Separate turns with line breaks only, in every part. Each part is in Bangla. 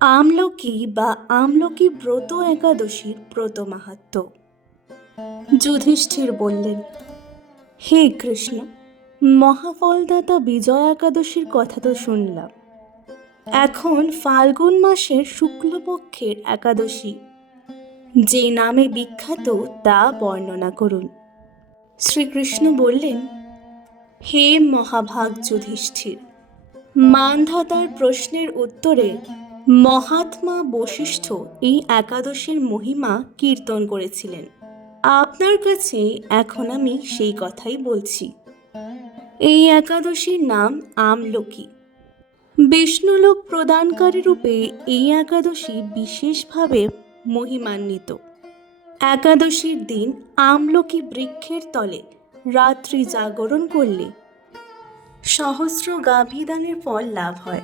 আমলকি বা আমলকি ব্রত একাদশীর ব্রত মাহাত্ম। যুধিষ্ঠির বললেন, হে কৃষ্ণ, মহাফলদাতা বিজয় একাদশীর কথা তো শুনলাম। এখন ফাল্গুন মাসের শুক্লপক্ষের একাদশী। যে নামে বিখ্যাত তা বর্ণনা করুন। শ্রীকৃষ্ণ বললেন, হে মহাভাগ যুধিষ্ঠির, মানধাতার প্রশ্নের উত্তরে মহাত্মা বশিষ্ঠ এই একাদশীর মহিমা কীর্তন করেছিলেন। আপনার কাছে এখন আমি সেই কথাই বলছি। এই একাদশীর নাম আমলকি। বিষ্ণুলোক প্রদানকারী রূপে এই একাদশী বিশেষভাবে মহিমান্বিত। একাদশীর দিন আমলকি বৃক্ষের তলে রাত্রি জাগরণ করলে সহস্র গাভীদানের ফল লাভ হয়।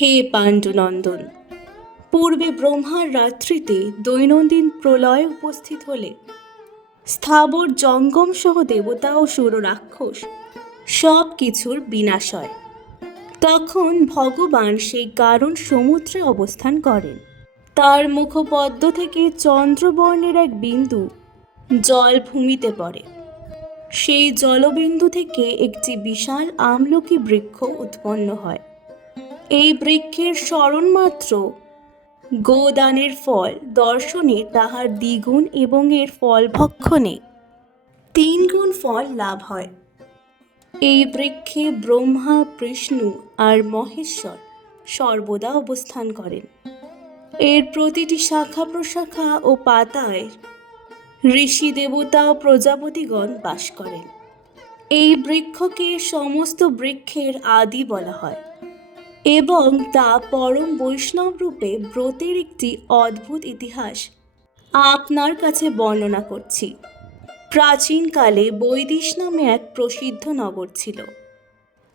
হে পাণ্ডুনন্দন। পূর্বে ব্রহ্মার রাত্রিতে দৈনন্দিন প্রলয় উপস্থিত হলে, স্থাবর জঙ্গম সহ দেবতা ও সুর রাক্ষস সব কিছুর বিনাশ হয় তখন ভগবান সেই কারণ সমুদ্রে অবস্থান করেন। তার মুখপদ্ম থেকে চন্দ্রবর্ণের এক বিন্দু জল ভূমিতে পড়ে। সেই জলবিন্দু থেকে একটি বিশাল আমলকি বৃক্ষ উৎপন্ন হয়। এই বৃক্ষের স্মরণ মাত্র। গোদানের ফল দর্শনে তাহার দ্বিগুণ এবং এর ফল ভক্ষণে তিন গুণ ফল লাভ হয়। এই বৃক্ষে ব্রহ্মা, বিষ্ণু আর মহেশ্বর সর্বদা অবস্থান করেন। এর প্রতিটি শাখা প্রশাখা ও পাতায় ঋষি দেবতা ও প্রজাপতিগণ বাস করেন। এই বৃক্ষকে সমস্ত বৃক্ষের আদি বলা হয়। এবং তা পরম বৈষ্ণব রূপে ব্রতের একটি অদ্ভুত ইতিহাস আপনার কাছে বর্ণনা করছি। প্রাচীনকালে বৈদিশ নামে এক প্রসিদ্ধ নগর ছিল।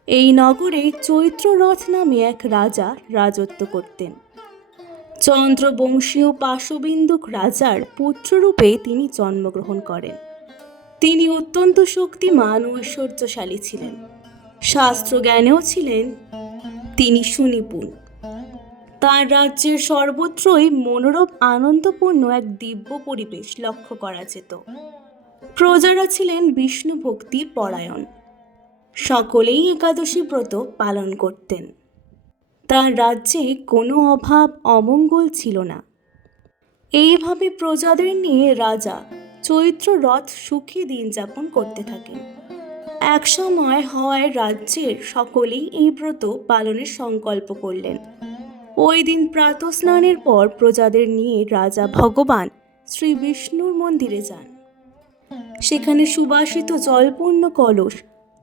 এই নগরে চৈত্ররথ নামে এক রাজা রাজত্ব করতেন। চন্দ্রবংশীয় পাশবিন্দুক রাজার পুত্ররূপে তিনি জন্মগ্রহণ করেন। তিনি অত্যন্ত শক্তিমান ঐশ্বর্যশালী ছিলেন। শাস্ত্রজ্ঞানেও ছিলেন। তিনি সুনিপুণ। তার রাজ্যের সর্বত্রই মনোরম, আনন্দপূর্ণ এক দিব্য পরিবেশ লক্ষ্য করা যেত। প্রজারা ছিলেন বিষ্ণু ভক্তি পরায়ণ। সকলেই একাদশী ব্রত পালন করতেন। তার রাজ্যে কোনো অভাব, অমঙ্গল ছিল না। এইভাবে প্রজাদের নিয়ে রাজা চৈত্র রথ সুখী দিন যাপন করতে থাকেন। এক সময় হয় রাজ্যের সকলেই এই ব্রত পালনের সংকল্প করলেন। ওই দিন প্রাতঃস্নানের পর প্রজাদের নিয়ে রাজা ভগবান শ্রী বিষ্ণুর মন্দিরে যান। সেখানে সুবাসিত জলপূর্ণ কলস,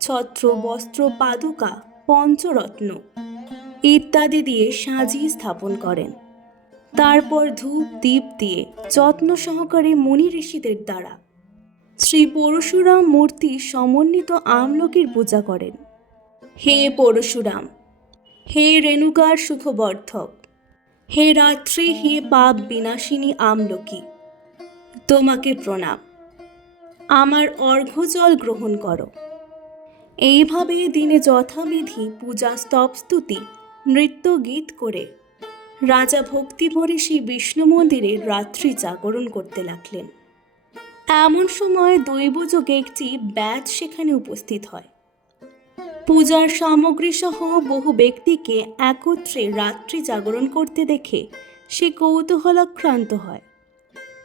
ছত্র, বস্ত্র, পাদুকা, পঞ্চরত্ন ইত্যাদি দিয়ে সাজিয়ে স্থাপন করেন। তারপর ধূপ দ্বীপ দিয়ে যত্ন সহকারে মুনি ঋষিদের দ্বারা শ্রী পরশুরাম মূর্তি সমন্বিত আমলকির পূজা করেন। হে পরশুরাম, হে রেণুকার সুখবর্ধক, হে রাত্রি হে পাপ বিনাশিনী আমলকি, তোমাকে প্রণাম। আমার অর্ঘ্যজল গ্রহণ করো। এইভাবে দিনে যথাবিধি পূজা স্তবস্তুতি নৃত্য গীত করে রাজা ভক্তিভরে সেই বিষ্ণু মন্দিরে রাত্রি জাগরণ করতে লাগলেন। এমন সময় দৈবযোগে একটি ব্যাচ সেখানে উপস্থিত হয়। পূজার সামগ্রী সহ বহু ব্যক্তিকে একত্রে রাত্রি জাগরণ করতে দেখে সে কৌতূহলাক্রান্ত হয়।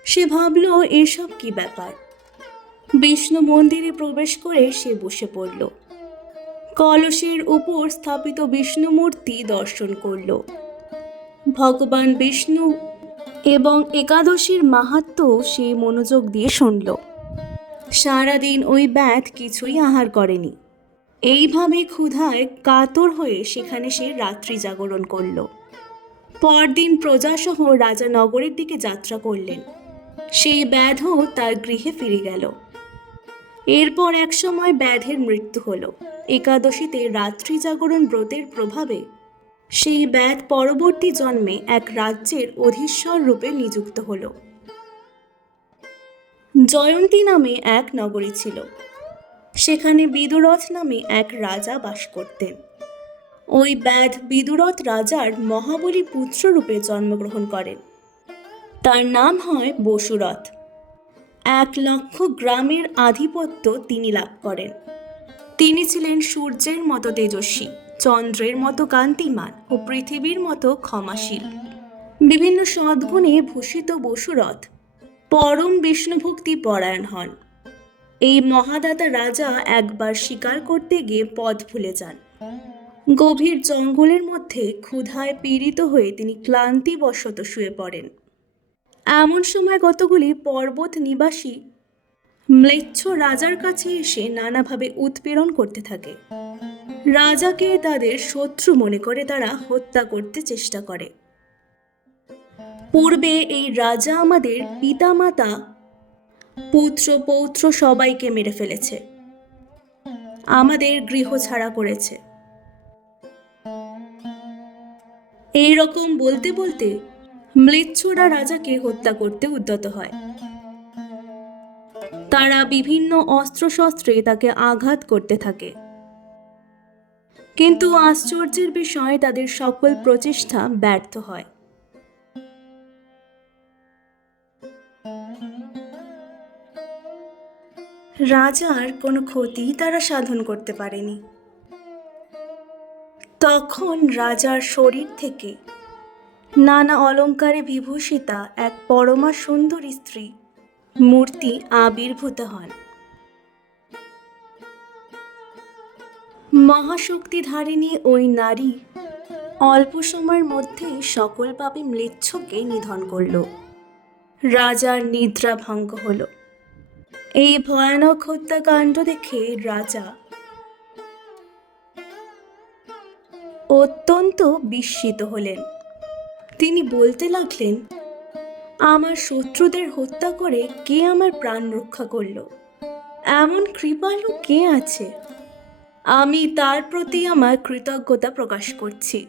সে ভাবল, এসব কি ব্যাপার? বিষ্ণু মন্দিরে প্রবেশ করে সে বসে পড়ল। কলসের উপর স্থাপিত বিষ্ণু মূর্তি দর্শন করল। ভগবান বিষ্ণু এবং একাদশীর মাহাত্ম সে মনোযোগ দিয়ে শুনল। সারাদিন ওই ব্যাধ কিছুই আহার করেনি। এইভাবে ক্ষুধায় কাতর হয়ে সেখানে সে রাত্রি জাগরণ করল। পরদিন প্রজাসহ রাজা নগরের দিকে যাত্রা করলেন। সেই ব্যাধও তার গৃহে ফিরে গেল। এরপর এক সময় ব্যাধের মৃত্যু হলো। একাদশীতে রাত্রি জাগরণ ব্রতের প্রভাবে সেই ব্যাধ পরবর্তী জন্মে এক রাজ্যের অধীশ্বর রূপে নিযুক্ত হল। জয়ন্তী নামে এক নগরী ছিল। সেখানে বিদুরথ নামে এক রাজা বাস করতেন। ওই ব্যাধ বিদুরথ রাজার মহাবলী পুত্ররূপে জন্মগ্রহণ করেন। তার নাম হয় বসুরথ। এক লক্ষ গ্রামের আধিপত্য তিনি লাভ করেন। তিনি ছিলেন সূর্যের মতো তেজস্বী। চন্দ্রের মতো কান্তিমান ও পৃথিবীর মতো ক্ষমাশীল। বিভিন্ন সদ্গুণে ভূষিত বসুরথ পরম বিষ্ণুভক্তি পরায়ণ হন। এই মহাদাতা রাজা একবার শিকার করতে গিয়ে পথ ভুলে যান। গভীর জঙ্গলের মধ্যে ক্ষুধায় পীড়িত হয়ে তিনি ক্লান্তিবশত শুয়ে পড়েন। এমন সময় কতগুলি পর্বত নিবাসী ম্লেচ্ছ রাজার কাছে এসে নানাভাবে উৎপীড়ন করতে থাকে। রাজাকে তাদের শত্রু মনে করে তারা হত্যা করতে চেষ্টা করে। পূর্বে এই রাজা আমাদের পিতামাতা পুত্র পৌত্র সবাইকে মেরে ফেলেছে। আমাদের গৃহ ছাড়া করেছে। এই রকম বলতে বলতে ম্লেচ্ছরা রাজাকে হত্যা করতে উদ্যত হয়। তারা বিভিন্ন অস্ত্রশস্ত্রে তাকে আঘাত করতে থাকে। কিন্তু আশ্চর্যের বিষয়ে তাদের সকল প্রচেষ্টা ব্যর্থ হয়। রাজার কোনো ক্ষতি তারা সাধন করতে পারেনি। তখন রাজার শরীর থেকে নানা অলঙ্কারে বিভূষিতা এক পরমা সুন্দরী স্ত্রী মূর্তি আবির্ভূত হন। মহাশক্তিধারিণী ওই নারী অল্প সময়ের মধ্যেই সকল পাপী ম্লেচ্ছকে নিধন করল। রাজার নিদ্রা ভঙ্গ হলো। এই ভয়ানক হত্যাকাণ্ড দেখে রাজা অত্যন্ত বিস্মিত হলেন। তিনি বলতে লাগলেন, আমার শত্রুদের হত্যা করে কে আমার প্রাণ রক্ষা করল? এমন কৃপালু কে আছে? আমি তার প্রতি আমার কৃতজ্ঞতা প্রকাশ করছি।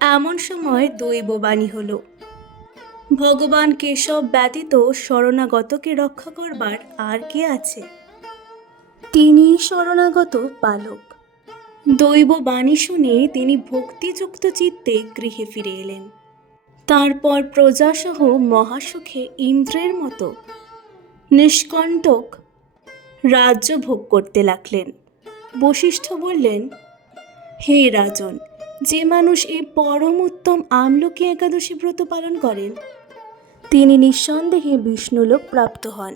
এমন সময় দৈববাণী হলো, ভগবান কেশব ব্যতীত শরণাগতকে রক্ষা করবার আর কে আছে? তিনি শরণাগত পালক। দৈব বাণী শুনে তিনি ভক্তিযুক্ত চিত্তে গৃহে ফিরে এলেন। তারপর প্রজাসহ মহাসুখে ইন্দ্রের মতো নিষ্কণ্টক রাজ্য ভোগ করতে লাগলেন। বশিষ্ঠ বললেন, হে রাজন, যে মানুষ এই পরম উত্তম আমলকি একাদশী ব্রত পালন করেন, তিনি নিঃসন্দেহে বিষ্ণুলোক প্রাপ্ত হন।